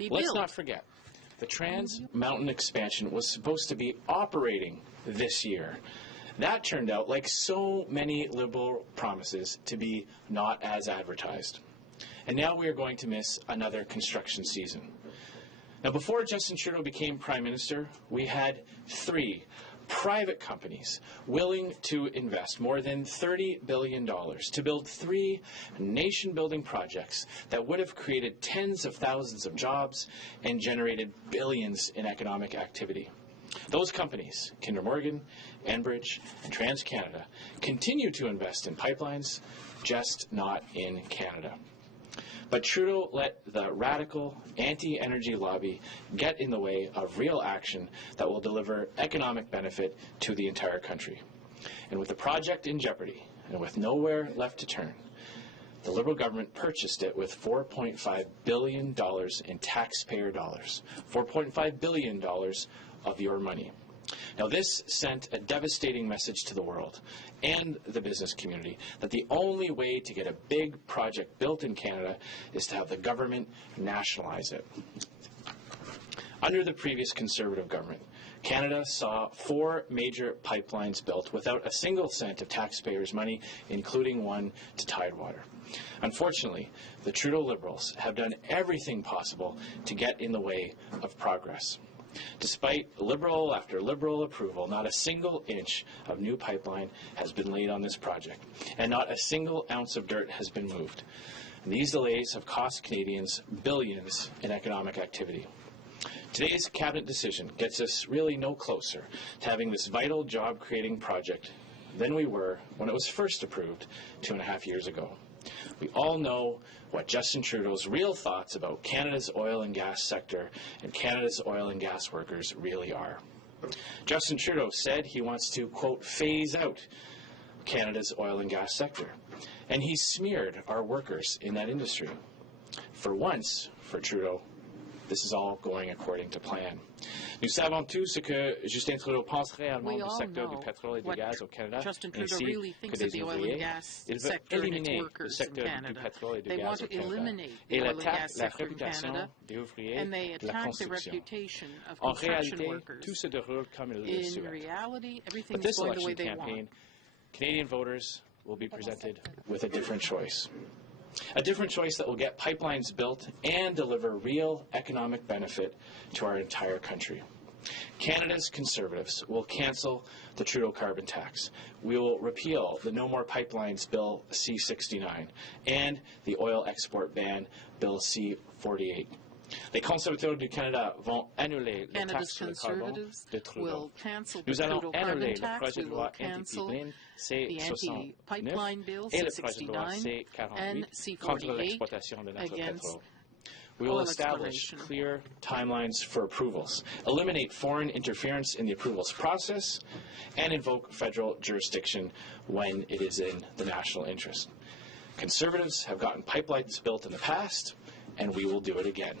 be built. Let's not forget, the Trans Mountain expansion was supposed to be operating this year. That turned out, like so many Liberal promises, to be not as advertised. And now we are going to miss another construction season. Now, before Justin Trudeau became Prime Minister, we had 3 private companies willing to invest more than $30 billion to build 3 nation-building projects that would have created tens of thousands of jobs and generated billions in economic activity. Those companies, Kinder Morgan, Enbridge, and TransCanada, continue to invest in pipelines, just not in Canada. But Trudeau let the radical anti-energy lobby get in the way of real action that will deliver economic benefit to the entire country. And with the project in jeopardy and with nowhere left to turn, the Liberal government purchased it with $4.5 billion in taxpayer dollars, $4.5 billion of your money. Now, this sent a devastating message to the world and the business community that the only way to get a big project built in Canada is to have the government nationalize it. Under the previous Conservative government, Canada saw 4 major pipelines built without a single cent of taxpayers' money, including one to Tidewater. Unfortunately, the Trudeau Liberals have done everything possible to get in the way of progress. Despite Liberal after Liberal approval, not a single inch of new pipeline has been laid on this project, and not a single ounce of dirt has been moved. And these delays have cost Canadians billions in economic activity. Today's cabinet decision gets us really no closer to having this vital job-creating project than we were when it was first approved 2.5 years ago. We all know what Justin Trudeau's real thoughts about Canada's oil and gas sector and Canada's oil and gas workers really are. Justin Trudeau said he wants to, quote, phase out Canada's oil and gas sector, and he smeared our workers in that industry. For once, for Trudeau, this is all going according to plan. Nous savons tous ce que Justin Trudeau pense réellement du secteur du pétrole et du gaz au Canada, ainsi que des ouvriers. Il veut éliminer le secteur du pétrole et du gaz au Canada. Et il attaque la réputation des ouvriers de la construction. En réalité, tout se déroule comme il le souhaite. But this election campaign, Canadian voters will be presented with a different choice. A different choice that will get pipelines built and deliver real economic benefit to our entire country. Canada's Conservatives will cancel the Trudeau carbon tax. We will repeal the No More Pipelines Bill C-69 and the oil export ban Bill C-48. Les conservateurs du Canada vont annuler la taxe sur le carbone de Trudeau. Nous allons annuler le projet de loi anti-pipeline C-69 et le projet de loi C-48 contre l'exploitation de notre pétrole. We will establish clear timelines for approvals, eliminate foreign interference in the approvals process, and invoke federal jurisdiction when it is in the national interest. Conservatives have gotten pipelines built in the past, and we will do it again.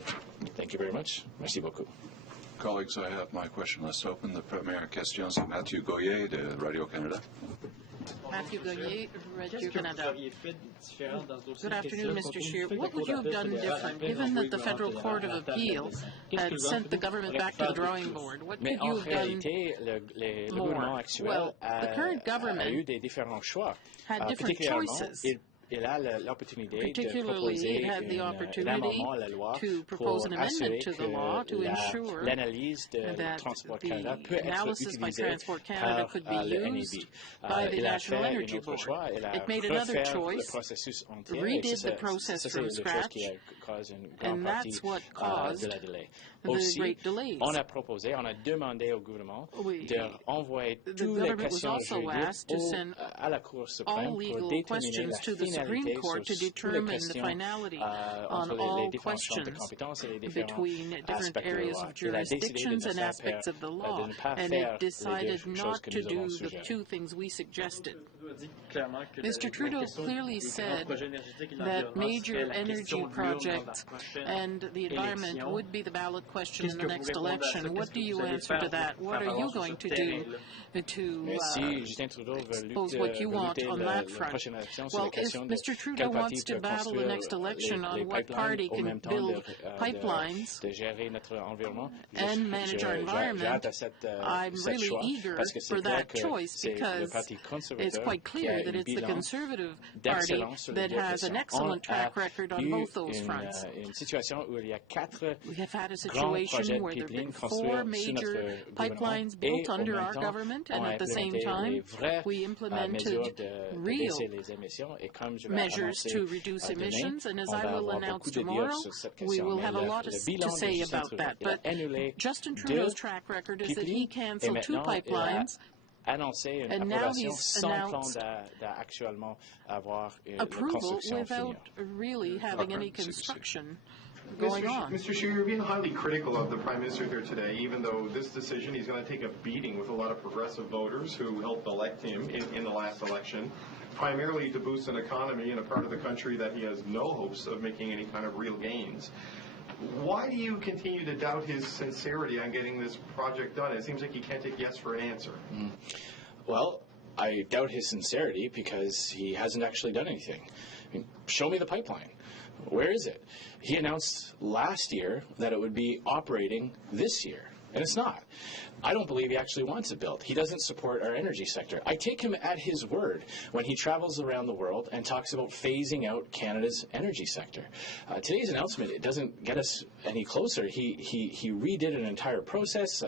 Thank you very much. Merci beaucoup. Colleagues, I have my question. Let's open the première question. C'est Mathieu Goyer de Radio-Canada. Matthew Goyer, Radio-Canada. Good afternoon, Mr. Scheer. What would you have done different, given that the Federal Court of Appeal had sent the government back to the drawing board? What could you have done more? Well, the current government had different choices. Particularly, it had the opportunity to propose an amendment to the law to ensure that the analysis by Transport Canada could be used by the National Energy Board. It made another choice, redid the process from scratch, and that's what caused the great delays. The government was also asked to send all legal questions to the Supreme Court to determine the finality on all questions between different areas of jurisdictions and aspects of the law, and it decided not to do the 2 things we suggested. Mr. Trudeau clearly said that major energy projects and the environment would be the ballot question in the next election. What do you answer to that? What are you going to do to expose what you want on that front? Well, if Mr. Trudeau wants to battle the next election on what party can build pipelines and manage our environment. I'm really eager for that choice because it's quite clear that it's the Conservative Party that has an excellent track record on both those fronts. We have had a situation where there have been 4 major pipelines built under our government, and at the same time, we implemented real measures to reduce emissions, and as I will announce tomorrow, we will have a lot to say about that. But Justin Trudeau's track record is that he canceled 2 pipelines, and now he's announced approval without really having any construction going on. Mr. Scheer, you're being highly critical of the Prime Minister here today, even though this decision, he's going to take a beating with a lot of progressive voters who helped elect him in the last election, primarily to boost an economy in a part of the country that he has no hopes of making any kind of real gains. Why do you continue to doubt his sincerity on getting this project done? It seems like he can't take yes for an answer. Well, I doubt his sincerity because he hasn't actually done anything. I mean, show me the pipeline. Where is it? He announced last year that it would be operating this year, and it's not. I don't believe he actually wants it built. He doesn't support our energy sector. I take him at his word when he travels around the world and talks about phasing out Canada's energy sector. Today's announcement, it doesn't get us any closer. He redid an entire process,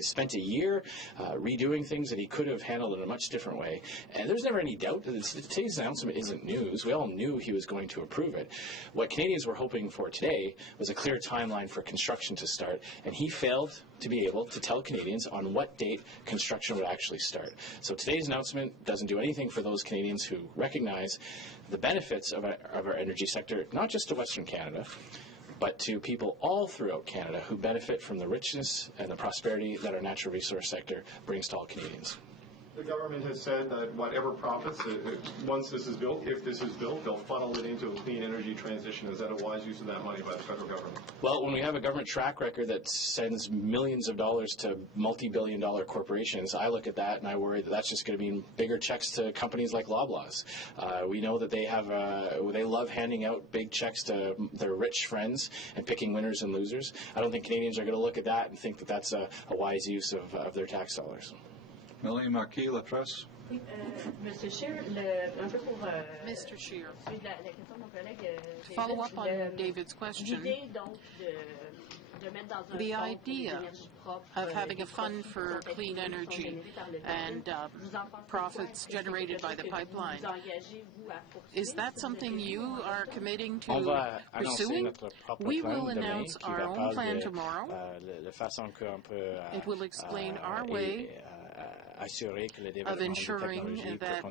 spent a year redoing things that he could have handled in a much different way. And there's never any doubt that today's announcement isn't news. We all knew he was going to approve it. What Canadians were hoping for today was a clear timeline for construction to start, and he failed to be able to tell Canadians on what date construction would actually start. So today's announcement doesn't do anything for those Canadians who recognize the benefits of our energy sector, not just to Western Canada, but to people all throughout Canada who benefit from the richness and the prosperity that our natural resource sector brings to all Canadians. The government has said that whatever profits, once this is built, if this is built, they'll funnel it into a clean energy transition. Is that a wise use of that money by the federal government? Well, when we have a government track record that sends millions of dollars to multi-billion-dollar corporations, I look at that and I worry that that's just going to mean bigger checks to companies like Loblaws. We know that they love handing out big checks to their rich friends and picking winners and losers. I don't think Canadians are going to look at that and think that that's a wise use of their tax dollars. Melanie Marquis, La Presse. Monsieur Scheer, Mr. Scheer, suivre la question de mon collègue, to follow up on David's question, the idea of having a fund for clean energy and profits generated by the pipeline, is that is you are committing to pursuing? We will announce our own plan tomorrow. It will explain our way of ensuring that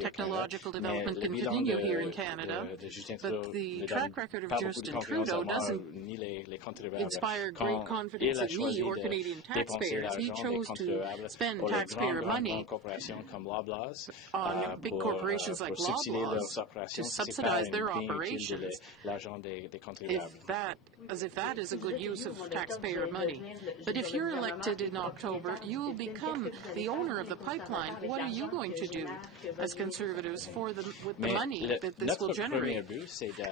technological development can continue here in Canada, but the track record of Justin Trudeau doesn't inspire great confidence in me or Canadian taxpayers. He chose to spend taxpayer money on big corporations like Loblaws to subsidize their operations, as if that is a good use of taxpayer money. But if you're elected in October, you will become the owner of the pipeline. What are you going to do as Conservatives with the money that this will generate?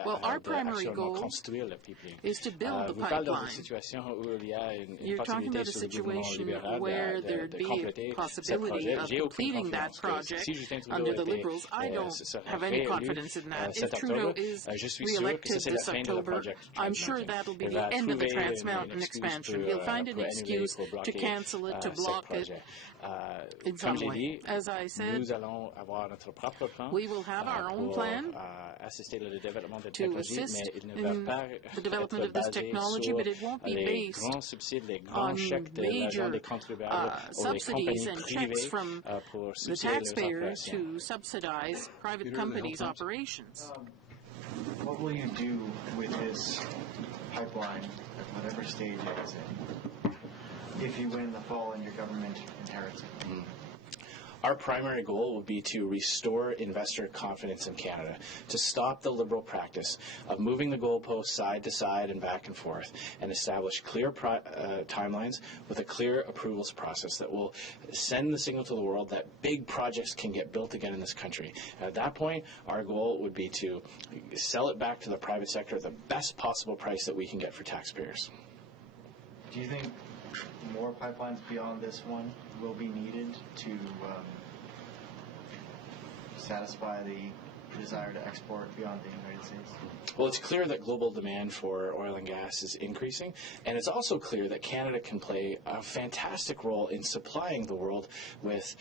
Well, our primary goal is to build the pipeline. You're talking about a situation where there'd be a possibility of completing that project under the Liberals. I don't have any confidence in that. If Trudeau is re-elected this October, I'm sure that'll be the end of the Trans Mountain expansion. He'll find an excuse to cancel it, to block it in some way. As I said, we will have our own plan to assist in the development of this technology, but it won't be based on major subsidies and checks from the taxpayers to subsidize private companies' operations. What will you do with this pipeline, at whatever stage it is in, if you win in the fall and your government inherits it? Our primary goal would be to restore investor confidence in Canada, to stop the Liberal practice of moving the goalposts side to side and back and forth, and establish clear timelines with a clear approvals process that will send the signal to the world that big projects can get built again in this country. And at that point, our goal would be to sell it back to the private sector at the best possible price that we can get for taxpayers. Do you think more pipelines beyond this one will be needed to satisfy the desire to export beyond the United States? Well, it's clear that global demand for oil and gas is increasing, and it's also clear that Canada can play a fantastic role in supplying the world with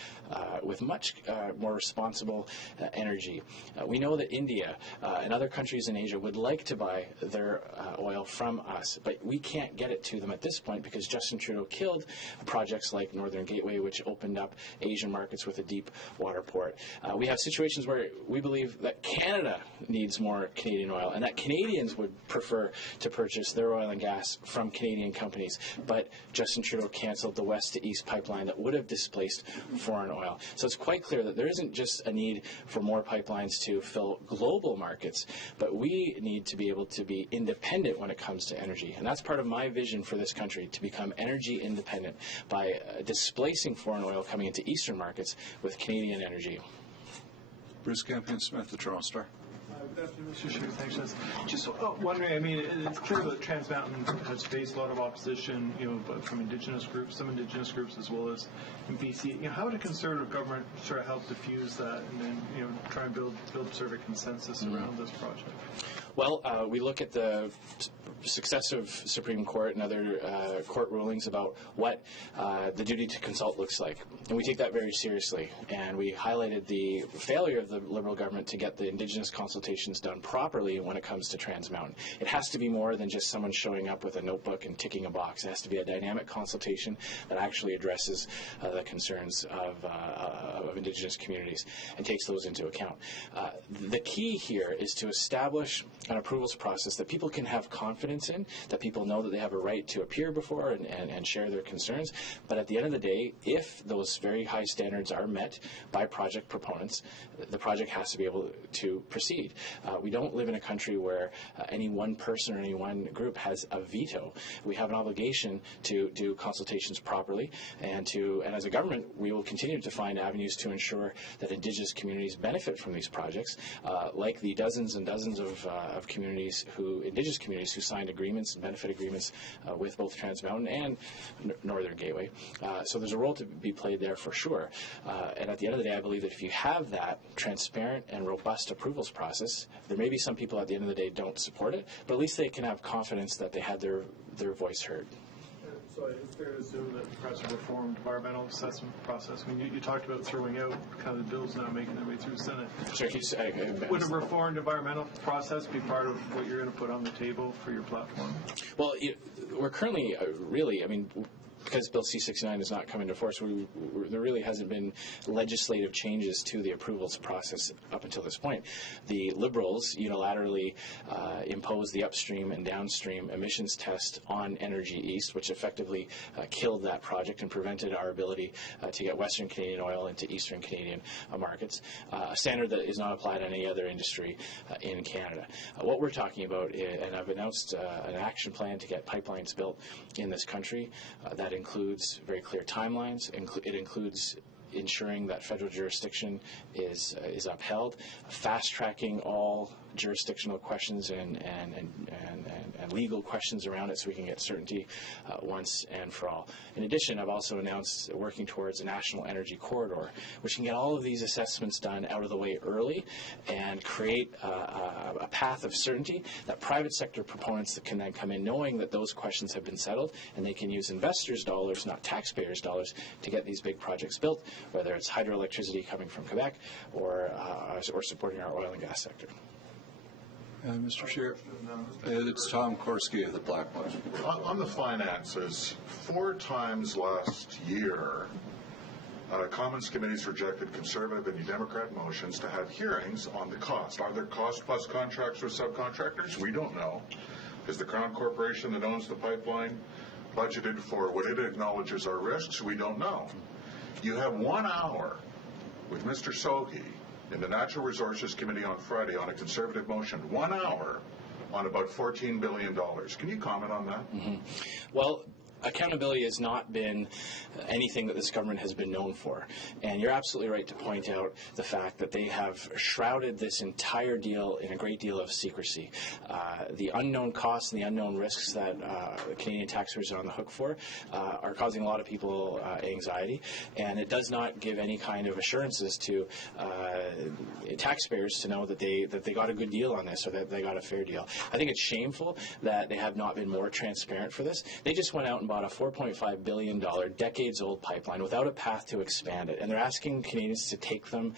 much more responsible energy. We know that India and other countries in Asia would like to buy their oil from us, but we can't get it to them at this point because Justin Trudeau killed projects like Northern Gateway, which opened up Asian markets with a deep water port. We have situations where we believe that Canada needs more Canadian oil and that Canadians would prefer to purchase their oil and gas from Canadian companies, but Justin Trudeau canceled the west to east pipeline that would have displaced foreign oil. So it's quite clear that there isn't just a need for more pipelines to fill global markets, but we need to be able to be independent when it comes to energy. And that's part of my vision for this country, to become energy independent by displacing foreign oil coming into eastern markets with Canadian energy. Bruce Campion-Smith, the Toronto Star. Good afternoon, Mr. Scheer. Thanks, Liz. Just wondering, I mean, it's clear that Trans Mountain has faced a lot of opposition, from Indigenous groups, some Indigenous groups, as well as in BC. How would a Conservative government sort of help diffuse that and then, try and build sort of a consensus around this project? Well, we look at the successive Supreme Court and other court rulings about what the duty to consult looks like. And we take that very seriously. And we highlighted the failure of the Liberal government to get the Indigenous consultations done properly when it comes to Trans Mountain. It has to be more than just someone showing up with a notebook and ticking a box. It has to be a dynamic consultation that actually addresses the concerns of Indigenous communities and takes those into account. The key here is to establish an approvals process that people can have confidence in, that people know that they have a right to appear before and share their concerns. But at the end of the day, if those very high standards are met by project proponents, the project has to be able to proceed. We don't live in a country where any one person or any one group has a veto. We have an obligation to do consultations properly, and as a government, we will continue to find avenues to ensure that Indigenous communities benefit from these projects, like the dozens and dozens of Indigenous communities who signed agreements and benefit agreements with both Trans Mountain and Northern Gateway. So there's a role to be played there for sure. And at the end of the day, I believe that if you have that transparent and robust approvals process, there may be some people at the end of the day don't support it, but at least they can have confidence that they had their voice heard. So it's fair to assume that perhaps a reformed environmental assessment process, I mean, you talked about throwing out kind of the bills now making their way through the Senate. Sure, Would a reformed environmental process be part of what you're going to put on the table for your platform? Well, we're currently because Bill C-69 has not come into force, there really hasn't been legislative changes to the approvals process up until this point. The Liberals unilaterally imposed the upstream and downstream emissions test on Energy East, which effectively killed that project and prevented our ability to get Western Canadian oil into Eastern Canadian markets, a standard that is not applied on any other industry in Canada. What we're talking about, and I've announced an action plan to get pipelines built in this country that includes very clear timelines. It includes ensuring that federal jurisdiction is upheld, fast-tracking all jurisdictional questions and legal questions around it so we can get certainty once and for all. In addition, I've also announced working towards a national energy corridor, which can get all of these assessments done out of the way early and create a path of certainty that private sector proponents can then come in knowing that those questions have been settled, and they can use investors' dollars, not taxpayers' dollars, to get these big projects built, whether it's hydroelectricity coming from Quebec or supporting our oil and gas sector. Mr. Scheer, it's Tom Korski of the Blackwood. On the finances, 4 times last year, Commons committees rejected Conservative and Democrat motions to have hearings on the cost. Are there cost-plus contracts with subcontractors? We don't know. Is the Crown Corporation that owns the pipeline budgeted for what it acknowledges are risks? We don't know. You have 1 hour with Mr. Sohi in the Natural Resources Committee on Friday on a Conservative motion, 1 hour, on about $14 billion. Can you comment on that? Mm-hmm. Well, accountability has not been anything that this government has been known for. And you're absolutely right to point out the fact that they have shrouded this entire deal in a great deal of secrecy. The unknown costs and the unknown risks that Canadian taxpayers are on the hook for are causing a lot of people anxiety. And it does not give any kind of assurances to taxpayers to know that they got a good deal on this or that they got a fair deal. I think it's shameful that they have not been more transparent for this. They just went out and bought a $4.5 billion decades-old pipeline without a path to expand it. And they're asking Canadians to take them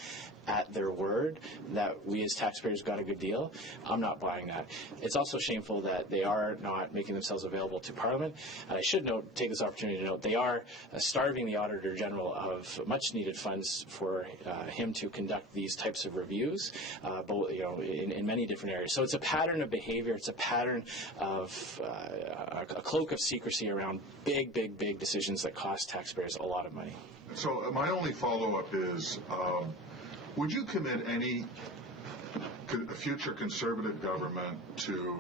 at their word that we as taxpayers got a good deal. I'm not buying that. It's also shameful that they are not making themselves available to Parliament. And I should take this opportunity to note, they are starving the Auditor General of much-needed funds for him to conduct these types of reviews, both, in many different areas. So it's a pattern of behavior. It's a pattern of a cloak of secrecy around big, big, big decisions that cost taxpayers a lot of money. So my only follow-up is, would you commit any future Conservative government to,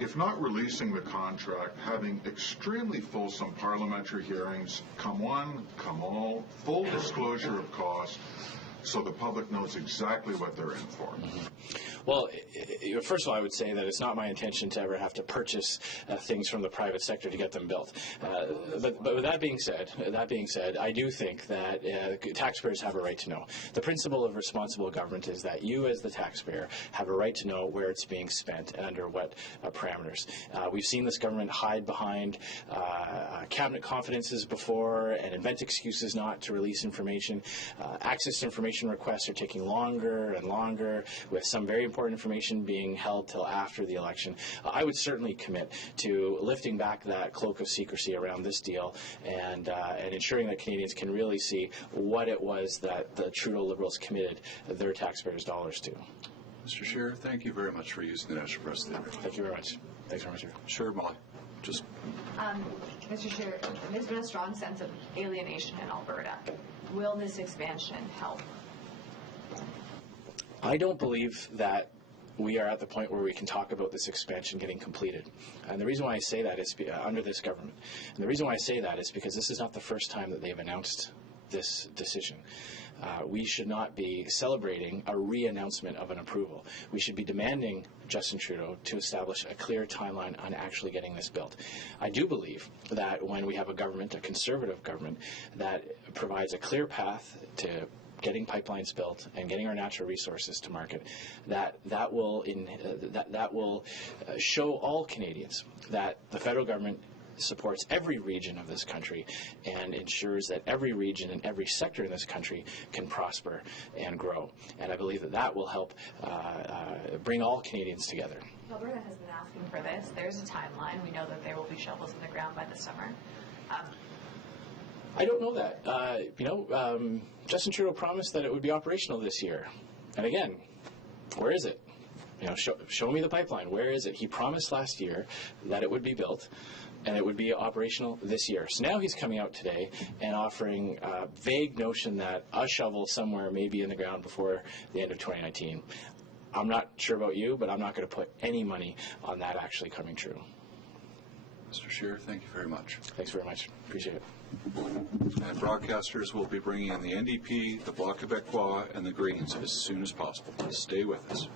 if not releasing the contract, having extremely fulsome parliamentary hearings, come one, come all, full disclosure of cost, so the public knows exactly what they're in for? Mm-hmm. Well, first of all, I would say that it's not my intention to ever have to purchase things from the private sector to get them built. But with that being said, I do think that taxpayers have a right to know. The principle of responsible government is that you, as the taxpayer, have a right to know where it's being spent and under what parameters. We've seen this government hide behind cabinet confidences before and invent excuses not to release information. Access to information requests are taking longer and longer, with some very important information being held till after the election. I would certainly commit to lifting back that cloak of secrecy around this deal and ensuring that Canadians can really see what it was that the Trudeau Liberals committed their taxpayers' dollars to. Mr. Scheer, thank you very much for using the National Press Theatre. Thank you very much. Thanks very much, sir. Sure, Molly. Mr. Scheer, there's been a strong sense of alienation in Alberta. Will this expansion help? I don't believe that we are at the point where we can talk about this expansion getting completed. And the reason why I say that is under this government. And the reason why I say that is because this is not the first time that they've announced this decision. We should not be celebrating a re-announcement of an approval. We should be demanding Justin Trudeau to establish a clear timeline on actually getting this built. I do believe that when we have a government, a Conservative government, that provides a clear path to getting pipelines built and getting our natural resources to market, that will show all Canadians that the federal government supports every region of this country and ensures that every region and every sector in this country can prosper and grow. And I believe that will help bring all Canadians together. Alberta has been asking for this. There's a timeline. We know that there will be shovels in the ground by the summer. I don't know that. Justin Trudeau promised that it would be operational this year. And again, where is it? Show me the pipeline. Where is it? He promised last year that it would be built and it would be operational this year. So now he's coming out today and offering a vague notion that a shovel somewhere may be in the ground before the end of 2019. I'm not sure about you, but I'm not going to put any money on that actually coming true. Mr. Scheer, thank you very much. Thanks very much. Appreciate it. And broadcasters will be bringing in the NDP, the Bloc Québécois, and the Greens as soon as possible. Stay with us.